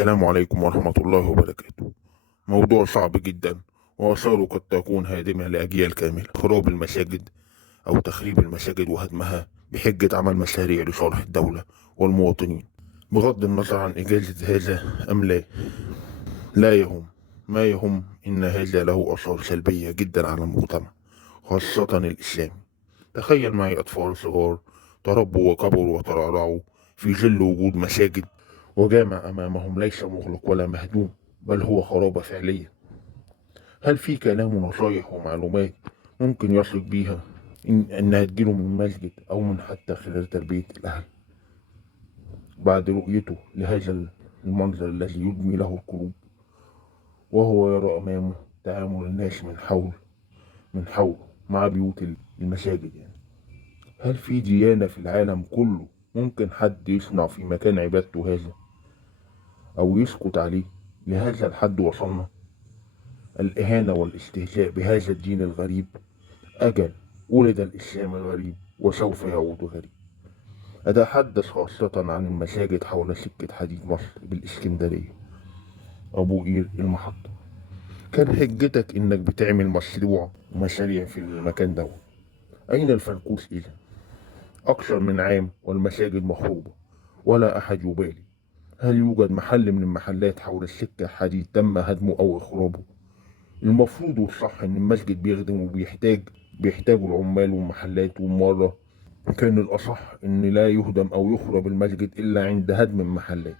السلام عليكم ورحمة الله وبركاته. موضوع صعب جدا، وآثاره قد تكون هادمة لأجيال كاملة. خراب المساجد أو تخريب المساجد وهدمها بحجة عمل مشاريع لصالح الدولة والمواطنين، بغض النظر عن إجازة هذا أم لا. لا يهم، ما يهم إن هذا له آثار سلبية جدا على المجتمع، خاصة الإسلامي. تخيل معي أطفال صغار تربوا وكبروا وترعرعوا في ظل وجود مساجد وجامع أمامهم ليس مغلق ولا مهدوم، بل هو خرابة فعلية. هل في كلام ونصايح ومعلومات ممكن يثق بيها إنها تجيله من مسجد أو من حتى خلال تربية الأهل بعد رؤيته لهذا المنظر الذي يدمي له القلوب، وهو يرى أمامه تعامل الناس من حول مع بيوت المساجد هل في ديانة في العالم كله ممكن حد يصنع في مكان عبادته هذا أو يسكت عليه؟ لهذا الحد وصلنا، الإهانة والاستهزاء بهذا الدين الغريب. أجل ولد الإسلام الغريب وسوف يعود غريب. أتحدث خاصة عن المساجد حول سكة حديد مصر بالإسكندرية، أبو قير المحطة. كان حجتك إنك بتعمل مشروع ومشاريع في المكان ده. أين الفنكوس إذا؟ أكثر من عام والمساجد مخروبة ولا أحد يبالي. هل يوجد محل من المحلات حول السكة الحديد تم هدمه أو إخرابه؟ المفروض والصح إن المسجد بيخدم بيحتاجوا العمال والمحلات، ومرة كان الأصح إن لا يهدم أو يخرب المسجد إلا عند هدم المحلات.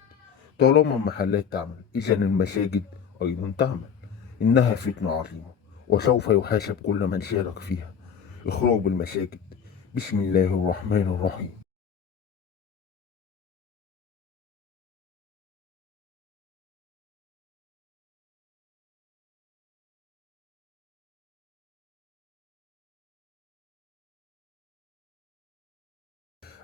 طالما المحلات تعمل، إذا المساجد أيضا تعمل. إنها فتنة عظيمة وسوف يحاسب كل من شارك فيها. إخراب المساجد. بسم الله الرحمن الرحيم.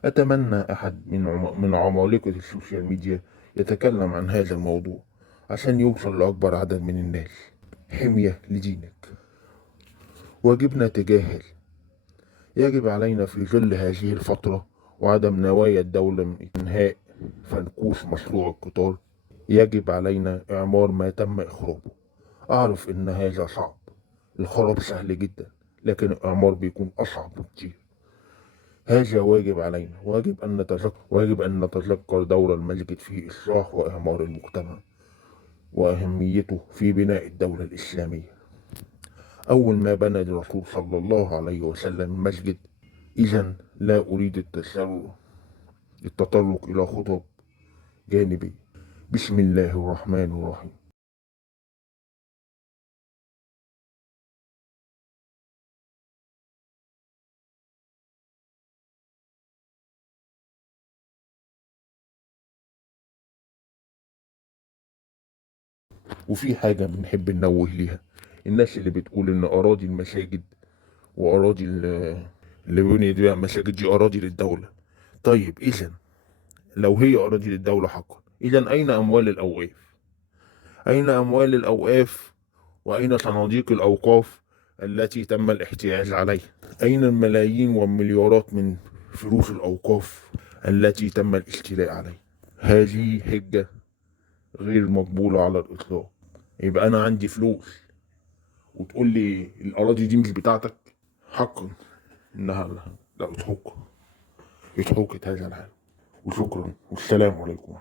أتمنى أحد من عمالقة السوشيال ميديا يتكلم عن هذا الموضوع عشان يوصل لأكبر عدد من الناس. حمية لدينك. واجبنا تجاهل. يجب علينا في ظل هذه الفترة وعدم نوايا الدولة من إنهاء فنكوش مشروع القطار، يجب علينا إعمار ما تم إخرابه. أعرف إن هذا صعب، الخراب سهل جدا، لكن الإعمار بيكون أصعب بكتير. هذا واجب علينا، واجب أن نتذكر دور المسجد في إصلاح وإعمار المجتمع وأهميته في بناء الدولة الإسلامية. أول ما بنى الرسول صلى الله عليه وسلم المسجد. إذا لا أريد التطرق إلى خطب جانبية. بسم الله الرحمن الرحيم. وفي حاجة بنحب ننوه ليها، الناس اللي بتقول إن أراضي المساجد وأراضي اللي بني بيها مساجد دي أراضي للدولة. طيب إذا لو هي أراضي للدولة حقا، إذا أين أموال الأوقاف؟ أين أموال الأوقاف؟ وأين صناديق الأوقاف التي تم الاحتياج عليها؟ أين الملايين والمليارات من فلوس الأوقاف التي تم الاستيلاء عليها؟ هذه حجة غير مقبولة على الإطلاق. يبقى أنا عندي فلوس وتقول لي الأراضي دي مش بتاعتك؟ حقا إنها لا يضحك هذا العالم. وشكرا والسلام عليكم.